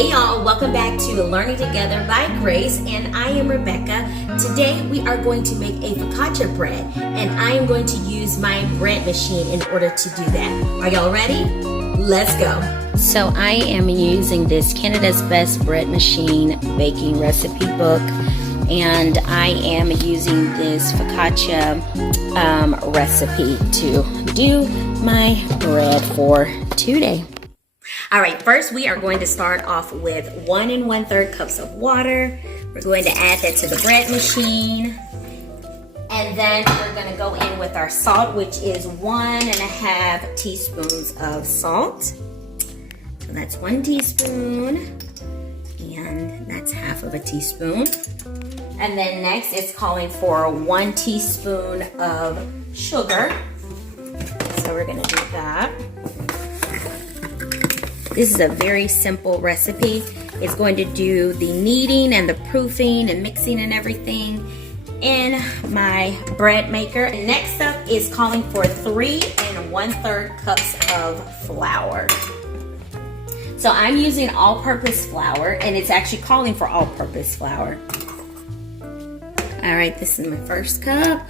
Hey y'all, welcome back to Learning Together by Grace, and I am Rebecca. Today we are going to make a focaccia bread, and I am going to use my bread machine in order to do that. Are y'all ready? Let's go. So I am using this Canada's Best Bread Machine baking recipe book, and I am using this focaccia recipe to do my bread for today. All right, first we are going to start off with 1 1/3 cups of water. We're going to add that to the bread machine. And then we're gonna go in with our salt, which is 1 1/2 teaspoons of salt. So that's 1 teaspoon, and that's 1/2 teaspoon. And then next it's calling for 1 teaspoon of sugar. So we're gonna do that. This is a very simple recipe. It's going to do the kneading and the proofing and mixing and everything in my bread maker. And next up is calling for 3 1/3 cups of flour. So I'm using all-purpose flour, and it's actually calling for all-purpose flour. All right, this is my first cup.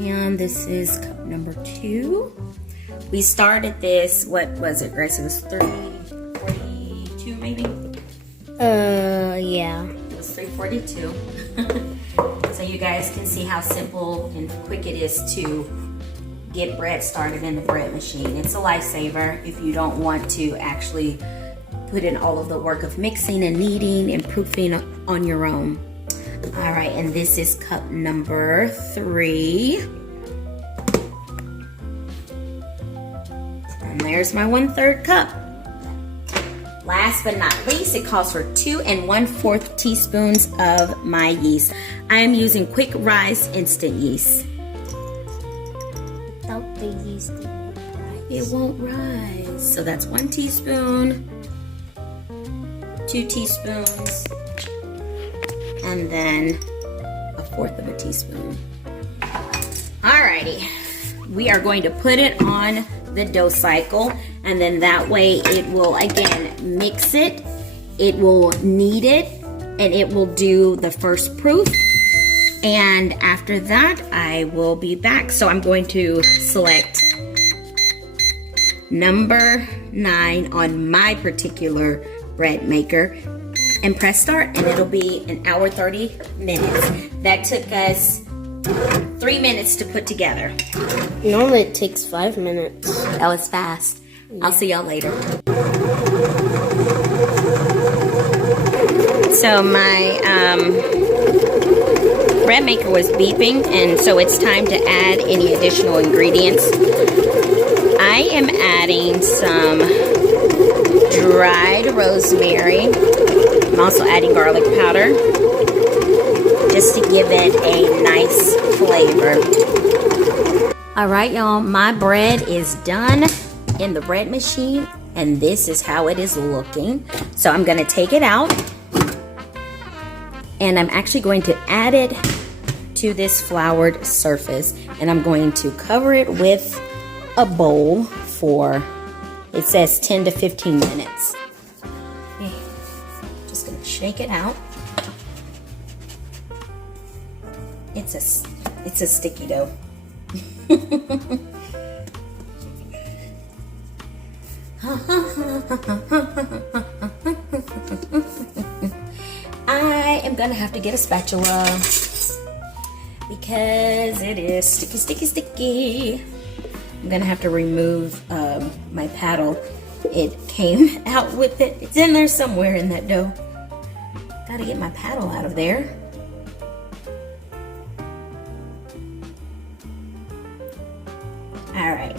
And this is cup number 2. We started this, what was it, Grace? It was 342 maybe? Yeah. It was 342. So you guys can see how simple and quick it is to get bread started in the bread machine. It's a lifesaver if you don't want to actually put in all of the work of mixing and kneading and proofing on your own. All right, and this is cup number 3. And there's my 1/3 cup. Last but not least, it calls for 2 1/4 teaspoons of my yeast. I am using quick rise instant yeast. Without the yeast, it won't rise. So that's 1 teaspoon, 2 teaspoons, and then 1/4 teaspoon. Alrighty, we are going to put it on the dough cycle, and then that way it will again mix it, it will knead it, and it will do the first proof. And after that, I will be back. So I'm going to select number 9 on my particular bread maker and press start, and it'll be 1 hour 30 minutes. That took us 3 minutes to put together. normally it takes 5 minutes. That was fast. I'll see y'all later. So my bread maker was beeping, and so it's time to add any additional ingredients. I am adding some dried rosemary. I'm also adding garlic powder, just to give it a nice flavor. All right, y'all, my bread is done in the bread machine, and this is how it is looking. So I'm gonna take it out, and I'm actually going to add it to this floured surface, and I'm going to cover it with a bowl for, it says 10 to 15 minutes. Okay. Just gonna shake it out. It's a sticky dough. I am gonna have to get a spatula because it is sticky, sticky, sticky. I'm gonna have to remove my paddle. It came out with it. It's in there somewhere in that dough. Gotta get my paddle out of there. All right,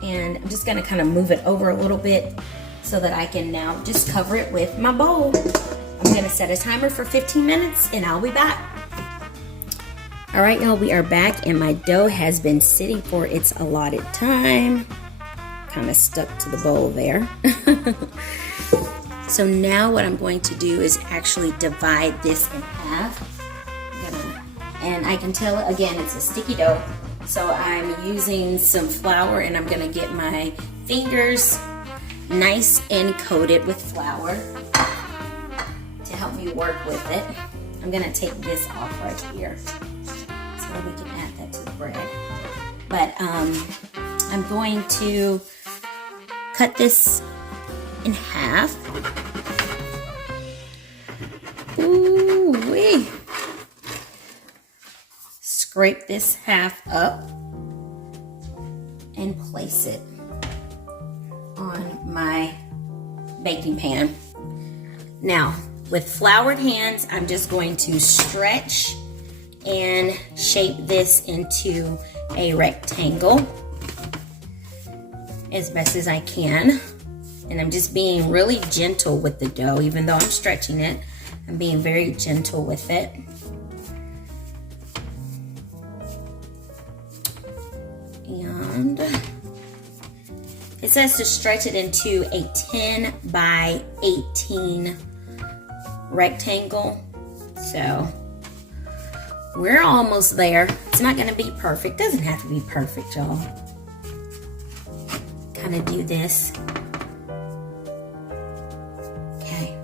and I'm just gonna kind of move it over a little bit so that I can now just cover it with my bowl. I'm gonna set a timer for 15 minutes and I'll be back. All right, y'all, we are back, and my dough has been sitting for its allotted time. Kind of stuck to the bowl there. So now what I'm going to do is actually divide this in half. And I can tell, again, it's a sticky dough. So I'm using some flour and I'm gonna get my fingers nice and coated with flour to help me work with it. I'm gonna take this off right here so we can add that to the bread. But I'm going to cut this in half. Ooh-wee. Scrape this half up and place it on my baking pan. Now, with floured hands, I'm just going to stretch and shape this into a rectangle as best as I can. And I'm just being really gentle with the dough. Even though I'm stretching it, I'm being very gentle with it. And it says to stretch it into a 10 by 18 rectangle. So we're almost there. It's not gonna be perfect. Doesn't have to be perfect, y'all. Kind of do this. Okay.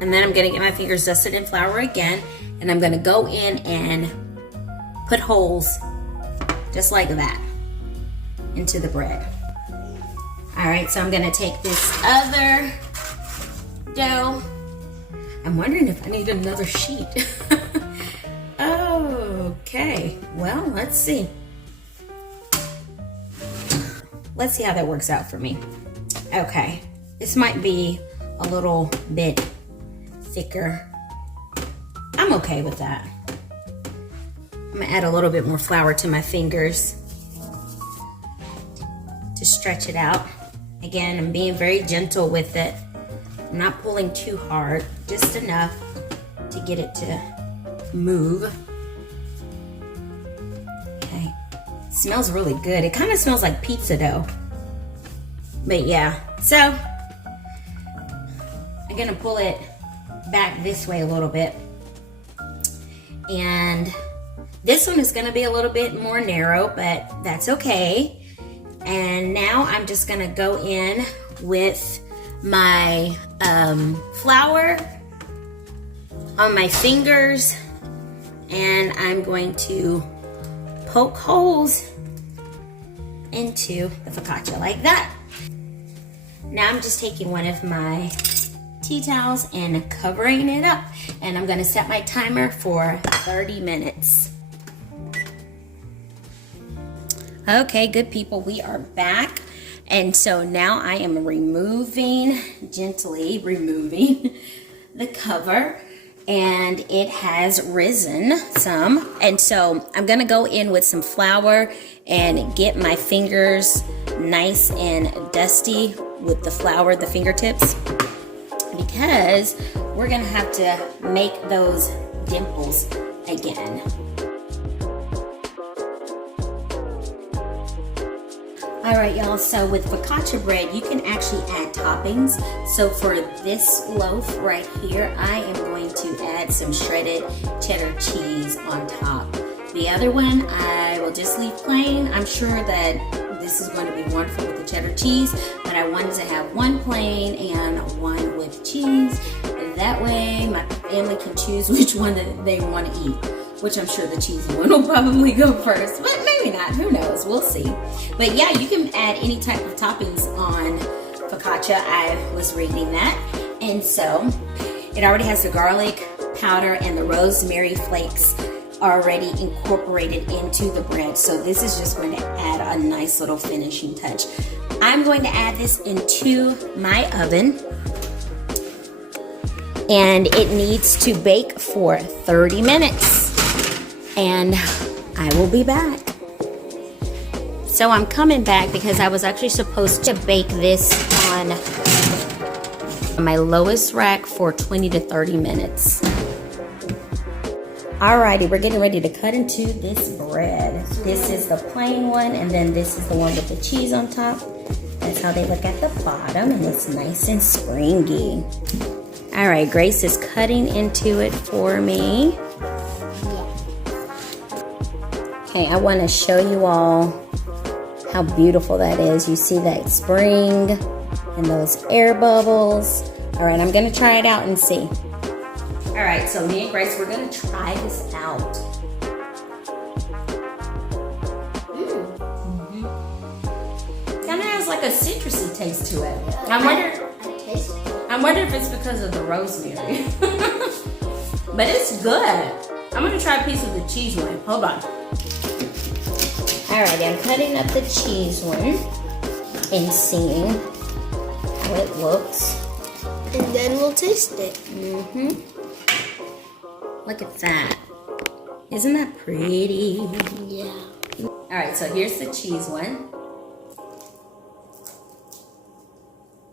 And then I'm gonna get my fingers dusted in flour again, and I'm gonna go in and put holes just like that into the bread. All right, so I'm gonna take this other dough. I'm wondering if I need another sheet. Okay, well, let's see. Let's see how that works out for me. Okay, this might be a little bit thicker. I'm okay with that. I'm gonna add a little bit more flour to my fingers to stretch it out. Again, I'm being very gentle with it. I'm not pulling too hard, just enough to get it to move. Okay, smells really good. It kind of smells like pizza dough. But yeah, so I'm gonna pull it back this way a little bit. And this one is gonna be a little bit more narrow, but that's okay. And now I'm just gonna go in with my flour on my fingers, and I'm going to poke holes into the focaccia like that. Now I'm just taking one of my tea towels and covering it up, and I'm gonna set my timer for 30 minutes. Okay, good people, we are back. And so now I am gently removing the cover, and it has risen some. And so I'm gonna go in with some flour and get my fingers nice and dusty with the flour, the fingertips, because we're gonna have to make those dimples again. All right, y'all, so with focaccia bread, you can actually add toppings. So for this loaf right here, I am going to add some shredded cheddar cheese on top. The other one, I will just leave plain. I'm sure that this is going to be wonderful with the cheddar cheese, but I wanted to have one plain and one with cheese. That way, my family can choose which one that they want to eat, which I'm sure the cheesy one will probably go first, but maybe not, who knows, we'll see. But yeah, you can add any type of toppings on focaccia. I was reading that. And so it already has the garlic powder and the rosemary flakes already incorporated into the bread. So this is just going to add a nice little finishing touch. I'm going to add this into my oven, and it needs to bake for 30 minutes. And I will be back. So I'm coming back because I was actually supposed to bake this on my lowest rack for 20 to 30 minutes. Alrighty, we're getting ready to cut into this bread. This is the plain one, and then this is the one with the cheese on top. That's how they look at the bottom, and it's nice and springy. Alright, Grace is cutting into it for me. Okay, I want to show you all how beautiful that is. You see that spring and those air bubbles. All right, I'm gonna try it out and see. All right, so me and Grace, we're gonna try this out. Kind of has like a citrusy taste to it. I wonder if it's because of the rosemary. But it's good. I'm gonna try a piece of the cheese one. Hold on. Alright, I'm cutting up the cheese one and seeing how it looks. And then we'll taste it. Look at that. Isn't that pretty? Yeah. Alright, so here's the cheese one.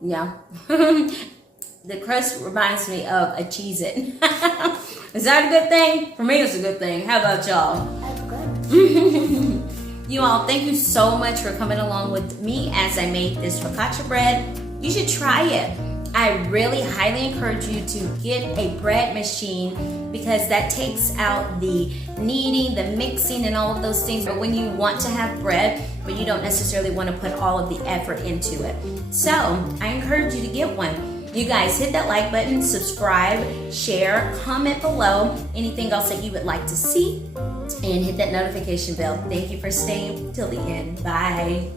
Yeah. The crust reminds me of a Cheez-It. Is that a good thing? For me, it's a good thing. How about y'all? That's good. You all, thank you so much for coming along with me as I made this focaccia bread. You should try it. I really highly encourage you to get a bread machine because that takes out the kneading, the mixing, and all of those things. But when you want to have bread, but you don't necessarily want to put all of the effort into it. So I encourage you to get one. You guys hit that like button, subscribe, share, comment below anything else that you would like to see, and hit that notification bell. Thank you for staying till the end. Bye.